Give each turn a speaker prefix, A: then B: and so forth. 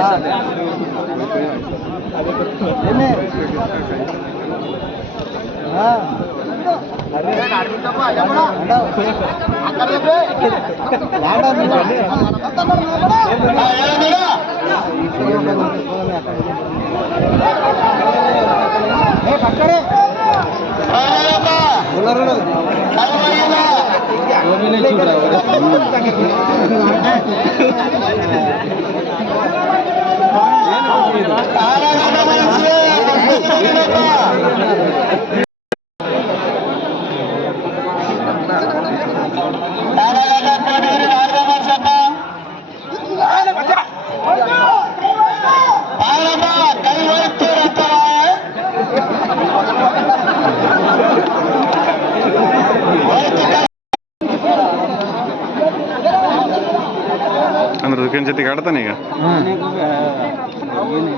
A: ها ها ಅಂದ್ರೆ ಜೊತೆಗೆ ಆಡ್ತಾನೆ ಈಗ
B: ಹ್ಮ್